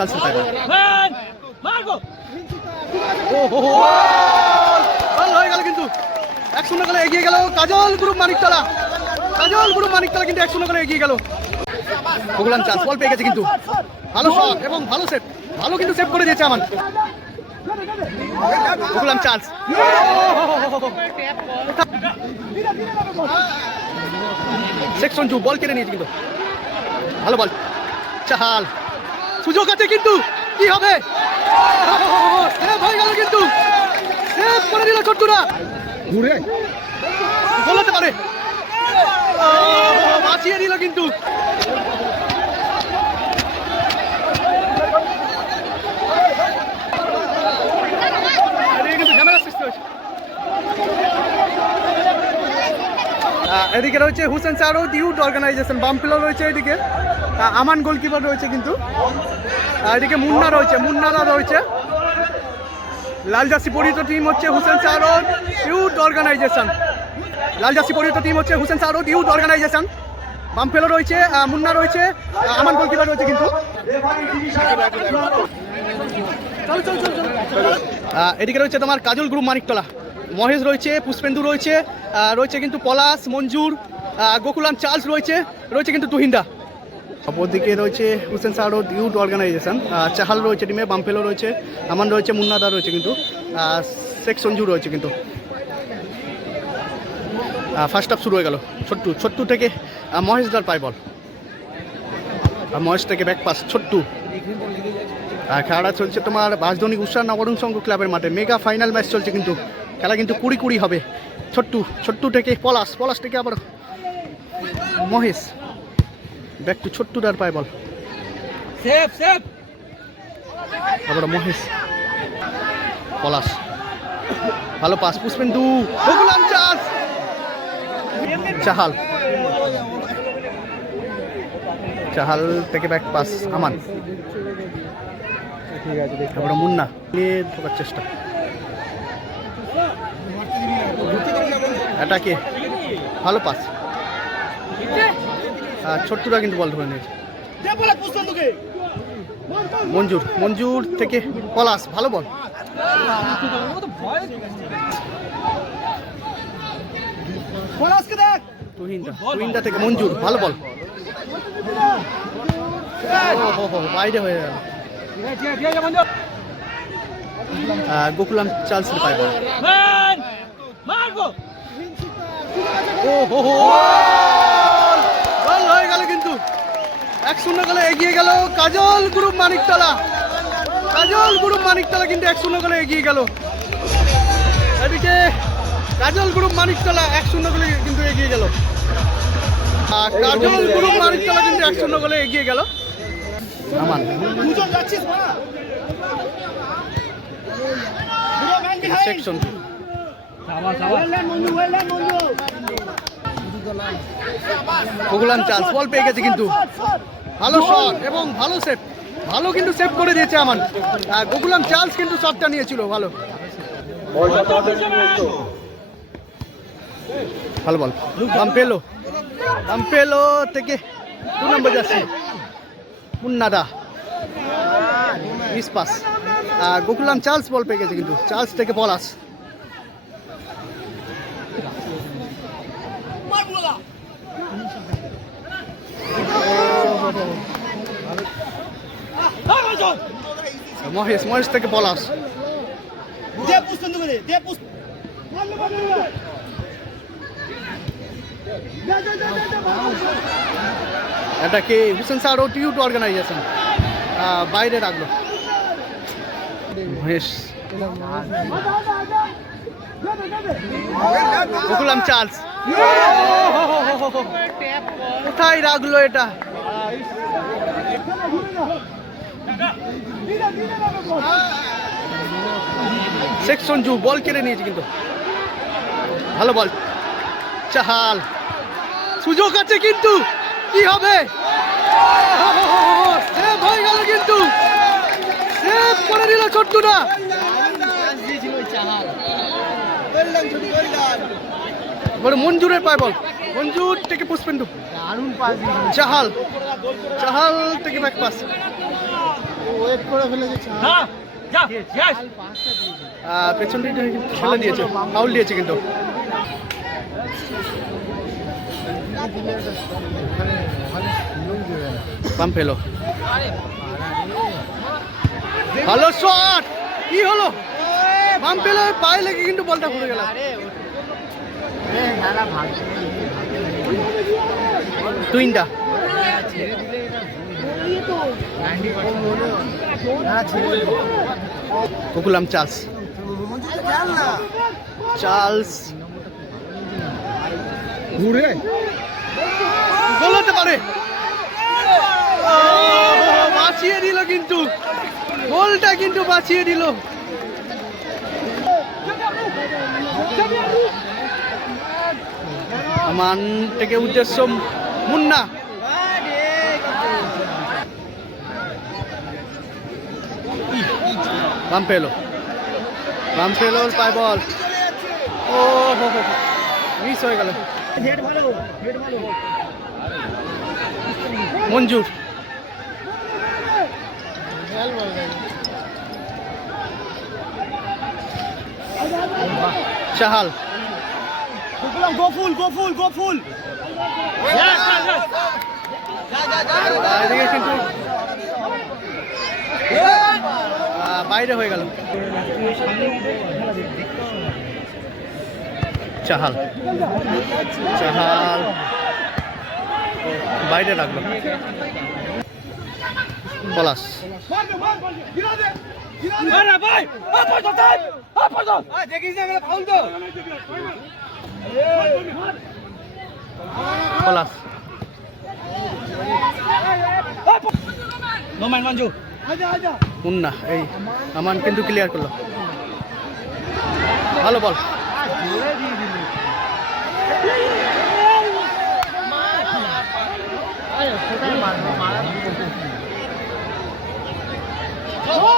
চালছে তাই হয়ে গেল কিন্তু 1-0 গোলে এগিয়ে গেল কাজল গ্রুপ মানিকতলা। কাজল গ্রুপ মানিকতলা কিন্তু 1-0 গোলে এগিয়ে গেল। গোকুলাম চান্স বল পেয়ে গেছে কিন্তু ভালো শট এবং ভালো সেভ, ভালো কিন্তু সেভ করে দিয়েছে আমান। গোকুলাম চান্স সেকশন 2 বল কেড়ে নিয়েছে কিন্তু ভালো বল। চাহাল সুযোগ আছে কিন্তু কি হবে, সেভ হয়ে গেল কিন্তু সেভ করে দিল ছোট্টুরা। ঘুরে গোল হতে পারে, বাঁচিয়ে দিল কিন্তু। এদিকে রয়েছে হুসেন সারোদ ইউথ অর্গানাইজেশন, বামপিলো রয়েছে এদিকে, আমান গোলকিপার রয়েছে কিন্তু, এদিকে মুন্না রয়েছে, মুন্নারা রয়েছে। লাল জার্সি পরিহিত টিম হচ্ছে হুসেন সারোদ ইউথ অর্গানাইজেশন, লাল জার্সি পরিহিত টিম হচ্ছে হুসেন সারোদ ইউথ অর্গানাইজেশন। বামপেলো রয়েছে, মুন্না রয়েছে, আমান গোলকিপার রয়েছে কিন্তু। এদিকে রয়েছে তোমার কাজল গ্রুপ মানিকতলা, মহেশ রয়েছে, পুষ্পেন্দু রয়েছে, রয়েছে কিন্তু পলাশ, মঞ্জুর, গোকুলাম চার্লস রয়েছে, রয়েছে কিন্তু তুহিন্দা। অপরদিকে রয়েছে হুসেন সারোদ ইউথ অর্গানাইজেশন, চাহাল রয়েছে টিমে, বামপেলো রয়েছে, আমান রয়েছে, মুন্নাদা রয়েছে কিন্তু, শেখ সঞ্জু রয়েছে কিন্তু। ফার্স্ট হাফ শুরু হয়ে গেল। ছোট্টু থেকে মহেশদার পায় বল, মহেশ থেকে ব্যাক পাস ছোট্টু। খেলাটা চলছে তোমার বাসধনী উষা নবরণ সংঘ ক্লাবের মাঠে, মেগা ফাইনাল ম্যাচ চলছে কিন্তু, খেলা কিন্তু 20-20 হবে। ছোট্টু থেকে পলাশ থেকে আবার মহেশ, ব্যাক টু ছোট্টুদার পায় বল, আবার মহেশ, পলাশ, ভালো পাস, পুষ্পেন্দু, গোকুলাম চার্লস, চাহাল থেকে ব্যাক পাস আমান, আবার মুন্না নিয়ে ঢোকার চেষ্টা, এটাকে ভালো পাস, ছোট্টুরা কিন্তু বল ধরে নিয়েছে। মঞ্জুর থেকে পলাশ, ভালো বল, তুহিন্দা থেকে মঞ্জুর, ভালো বল, বাইরে হয়ে গেল। গোকুলাম চার্লস পায় বল, গোল হয়ে গেল কিন্তু 1-0 গোলে এগিয়ে গেল কাজল গ্রুপ মানিকতলা। কাজল গ্রুপ মানিকতলা কিন্তু 1-0 গোলে এগিয়ে গেল। এদিকে কাজল গ্রুপ মানিকতলা 1-0 গোলে কিন্তু এগিয়ে গেল। কাজল গ্রুপ মানিকতলা কিন্তু 1-0 গোলে এগিয়ে গেল। আমান সেকশন গোকুলাম চার্লস বল পেয়ে গেছে কিন্তু ভালো শট এবং ভালো সেভ, ভালো কিন্তু সেভ করে দিয়েছে আমান। গোকুলাম চার্লস কিন্তু শটটা নিয়েছিল ভালো, ভালো বল। বামপেলো থেকে 2 নম্বর জার্সি মুন্নাদা, miss pass. Gokulam Charles ball পেয়ে গেছে কিন্তু, চার্লস থেকে পলাশ, মহেশ থেকে পলাশ, এটাকে হুসেন সারোদ ইউথ অর্গানাইজেশন বাইরে রাখলো। মহেশ, গোকুলাম চার্লস কোথায় রাখলো এটা, সেকশন 2 বল কেড়ে নিয়েছে কিন্তু ভালো বল। চাহাল সুযোগ আছে কিন্তু কি হবে, সেভ হয়ে গেল কিন্তু, সেভ করে দিল ছোট্টুরা। মঞ্জুরের পায় বল, মঞ্জুর থেকে পুষ্পেন্দু, চাহাল থেকে ব্যাক পাস, পেছন দিকে খেলে দিয়েছে, ফাউল দিয়েছে কিন্তু। পাম্প পেলো, ভালো শট, কি হলো? পাম্প পেলো, পায়ে লেগে কিন্তু বলটা ঘুরে গেল। টুইনটা গোকুলাম চার্লস, চার্লস ঘুরে গোল হতে পারে, বাঁচিয়ে দিল কিন্তু, গোলটা কিন্তু বাঁচিয়ে দিল। আমান থেকে উদ্দেশ্য মুন্না, বাম্পেলো, বাম্পেলোর পায় বল, ও মিস হয়ে গেল। মঞ্জুর, চাহাল, গোফুল গোফুল গোফুল, এদিকে কিন্তু বাইরে হয়ে গেল। চাহাল, চাহাল বাইরে রাখলো। পলাশ, পলাশ, মুন্না, এই আমান কিন্তু ক্লিয়ার করলো, ভালো বল।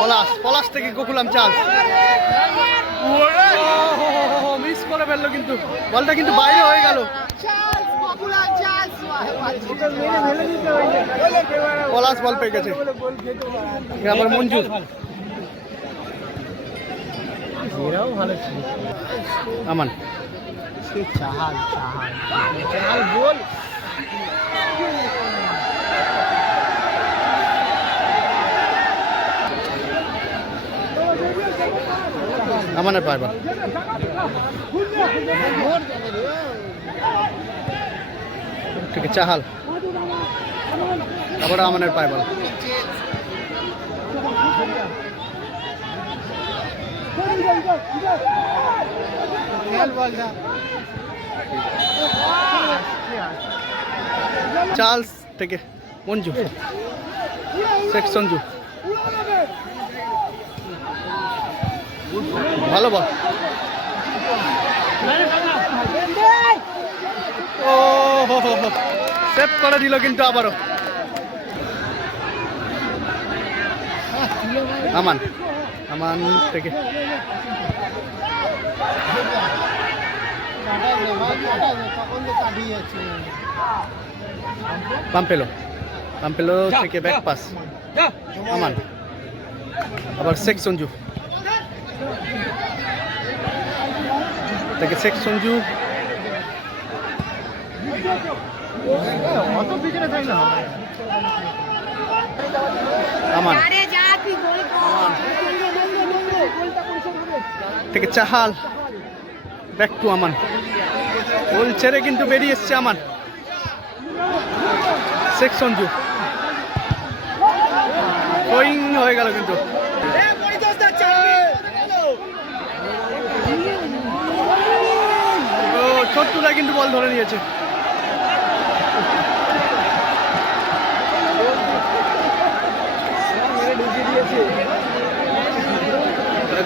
পলাশ, পলাশ থেকে গোকুলাম চার্লস, মিস করে ফেললো কিন্তু, বলটা কিন্তু বাইরে হয়ে গেল। পলাশ বল পেয়ে গেছে, আবার মঞ্জুর, আমান, আমানের পাইবা, ঠিক আছে চাহাল, তারপরে আমানের পাইবা, চার্লস থেকে মঞ্জু, শেখ সঞ্জু, ভালো বল, ও সেভ করে দিল কিন্তু আবারও। আমান, আমান থেকে পাম্পেলো, পাম্পেলো থেকে ব্যাক পাস, আমান, আবার শেখ সঞ্জু থেকে শেখ সঞ্জু, আমান থেকে চাহাল, ব্যাক টু আমান, গোল ছেড়ে কিন্তু বেরিয়ে এসছে আমান, শেখ সঞ্জু, গোয়িং হয়ে গেল কিন্তু, ছোট্টুরা কিন্তু বল ধরে নিয়েছে,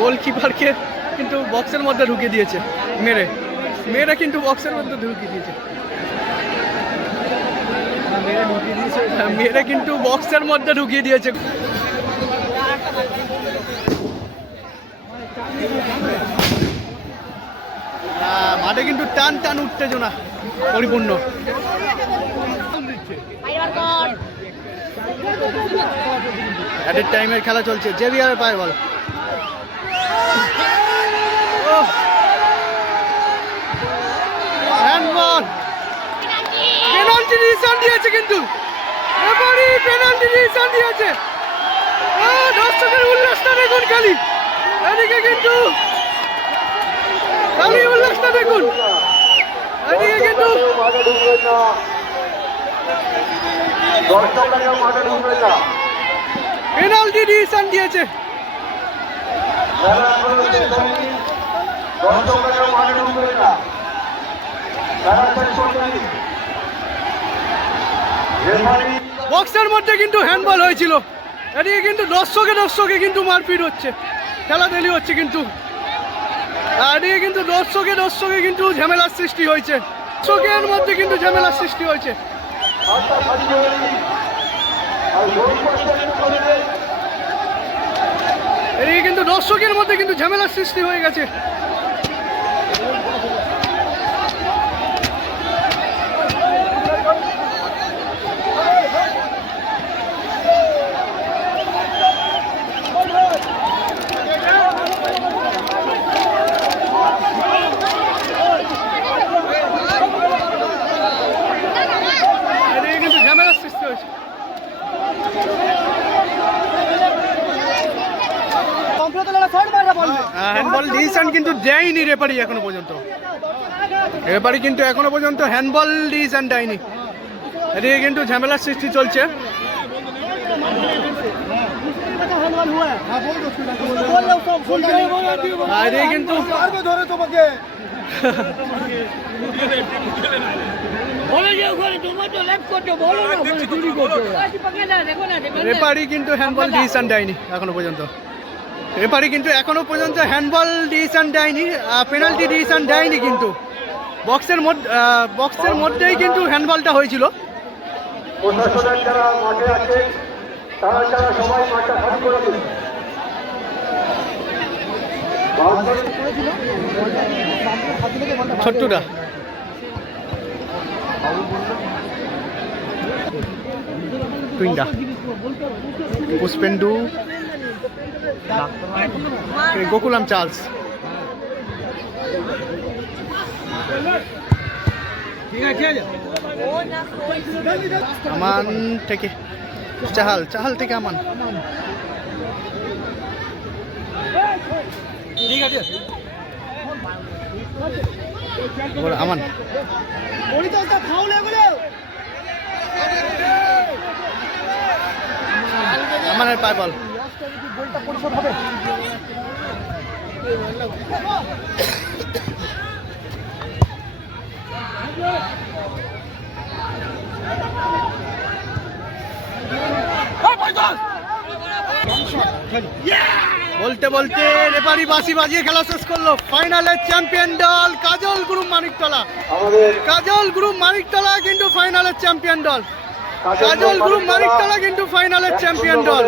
গোলকিপারকে কিন্তু বক্সের মধ্যে ঢুকিয়ে দিয়েছে, মেয়েরা কিন্তু বক্সের মধ্যে ঢুকিয়ে দিয়েছে, মেয়েরা কিন্তু বক্সের মধ্যে ঢুকিয়ে দিয়েছে। মাঠে কিন্তু টান টান উত্তেজনা পরিপূর্ণ। অ্যাডেড টাইমের খেলা চলছে, জেভিয়ারের পায়ে বল। হ্যান্ডবল, পেনাল্টি ডিসিশন দিয়েছে কিন্তু রেফারি, পেনাল্টি ডিসিশন দিয়েছে। দর্শকের উল্লাসটা দেখুন খালি, এদিকে কিন্তু খালি উল্লাসটা দেখুন, এদিকে কিন্তু পেনাল্টি ডিসিশন দিয়েছে। বক্সের মধ্যে কিন্তু হ্যান্ডবল হয়েছিল, এদিকে কিন্তু দর্শকে কিন্তু মারপিট হচ্ছে, খেলাধুলি হচ্ছে কিন্তু, এদিকে কিন্তু দর্শকে কিন্তু ঝামেলার সৃষ্টি হয়েছে, দর্শকের মধ্যে কিন্তু ঝামেলার সৃষ্টি হয়েছে। এদিকে কিন্তু দর্শকের মধ্যে কিন্তু ঝামেলার সৃষ্টি হয়ে গেছে। হ্যান্ডবল ডিসিশন কিন্তু দেয়নি রেফারি এখনো পর্যন্ত, রেফারি কিন্তু এখনো পর্যন্ত হ্যান্ডবল ডিসিশন দেয়নি। এদিকে কিন্তু ঝামেলার সৃষ্টি চলছে। এদিকে কিন্তু রেফারি কিন্তু হ্যান্ডবল ডিসিশন দেয়নি এখনো পর্যন্ত, রেফারি কিন্তু এখনো পর্যন্ত হ্যান্ডবল ডিসিশন দেয়নি, পেনাল্টি ডিসিশন দেয়নি কিন্তু বক্সের মধ্যেই কিন্তু হ্যান্ডবলটা হয়েছিল। ছোট্টুটা টুইন্ডা পুষ্পেন্দু, গোকুলাম চার্লস, আমান থেকে চাহাল থেকে আমান, আমান আমানের পায় বল। বলতে বলতে রেফারি বাঁশি বাজিয়ে খেলা শেষ করলো। ফাইনালের চ্যাম্পিয়ন দল কাজল গ্রুপ মানিকতলা, কাজল গ্রুপ মানিকতলা কিন্তু ফাইনালের চ্যাম্পিয়ন দল, কাজল গ্রুপ মানিকতলা কিন্তু ফাইনালের চ্যাম্পিয়ন দল।